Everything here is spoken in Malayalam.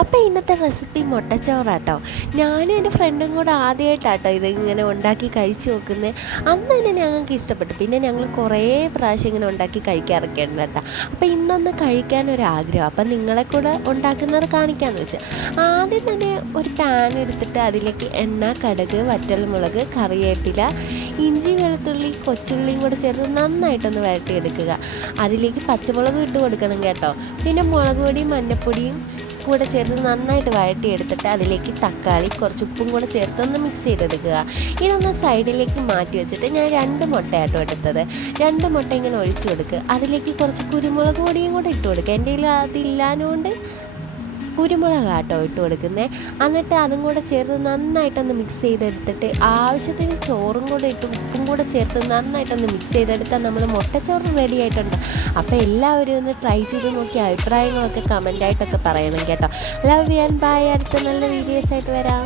അപ്പോൾ ഇന്നത്തെ റെസിപ്പി മുട്ടച്ചോറാട്ടോ. ഞാനും എൻ്റെ ഫ്രണ്ടും കൂടെ ആദ്യമായിട്ടാട്ടോ ഇതിങ്ങനെ ഉണ്ടാക്കി കഴിച്ച് നോക്കുന്നത്. അന്ന് തന്നെ ഞങ്ങൾക്ക് ഇഷ്ടപ്പെട്ടു. പിന്നെ ഞങ്ങൾ കുറേ പ്രാവശ്യം ഇങ്ങനെ ഉണ്ടാക്കി കഴിക്കാറൊക്കെ ഉണ്ട് കേട്ടോ. അപ്പോൾ ഇന്നൊന്ന് കഴിക്കാനൊരാഗ്രഹം, അപ്പം നിങ്ങളെ കൂടെ ഉണ്ടാക്കുന്നത് കാണിക്കാമെന്ന് വെച്ച് ആദ്യം തന്നെ ഒരു പാൻ എടുത്തിട്ട് അതിലേക്ക് എണ്ണ, കടുക്, വറ്റൽമുളക്, കറിവേപ്പില, ഇഞ്ചി, വെളുത്തുള്ളി, കൊച്ചുള്ളിയും കൂടെ ചേർത്ത് നന്നായിട്ടൊന്ന് വഴറ്റിയെടുക്കുക. അതിലേക്ക് പച്ചമുളക് ഇട്ട് കൊടുക്കണം കേട്ടോ. പിന്നെ മുളക് പൊടിയും മഞ്ഞൾപ്പൊടിയും കൂടെ ചേർത്ത് നന്നായിട്ട് വഴറ്റിയെടുത്തിട്ട് അതിലേക്ക് തക്കാളി, കുറച്ച് ഉപ്പും കൂടെ ചേർത്തൊന്ന് മിക്സ് ചെയ്തെടുക്കുക. ഇതൊന്ന് സൈഡിലേക്ക് മാറ്റി വെച്ചിട്ട് ഞാൻ 2 മുട്ടയാട്ടോ എടുത്തത്. 2 മുട്ട ഇങ്ങനെ ഒഴിച്ചു കൊടുക്കുക. അതിലേക്ക് കുറച്ച് കുരുമുളക് പൊടിയും കൂടെ ഇട്ട് കൊടുക്കുക. എൻ്റെ കയ്യിൽ അതില്ലാഞ്ഞുകൊണ്ട് കുരുമുളകാട്ടോ ഇട്ട് കൊടുക്കുന്നത്. എന്നിട്ട് അതും കൂടെ ചേർത്ത് നന്നായിട്ടൊന്ന് മിക്സ് ചെയ്തെടുത്തിട്ട് ആവശ്യത്തിന് ചോറും കൂടെ ഇട്ട് ഉപ്പും കൂടെ ചേർത്ത് നന്നായിട്ടൊന്ന് മിക്സ് ചെയ്തെടുത്താൽ നമ്മൾ മുട്ടച്ചോറ് റെഡി ആയിട്ടുണ്ട്. അപ്പോൾ എല്ലാവരും ഒന്ന് ട്രൈ ചെയ്ത് നോക്കി അഭിപ്രായങ്ങളൊക്കെ കമൻ്റായിട്ടൊക്കെ പറയണം കേട്ടോ. Love you and bye. അടുത്ത നല്ല വീഡിയോസായിട്ട് വരാം.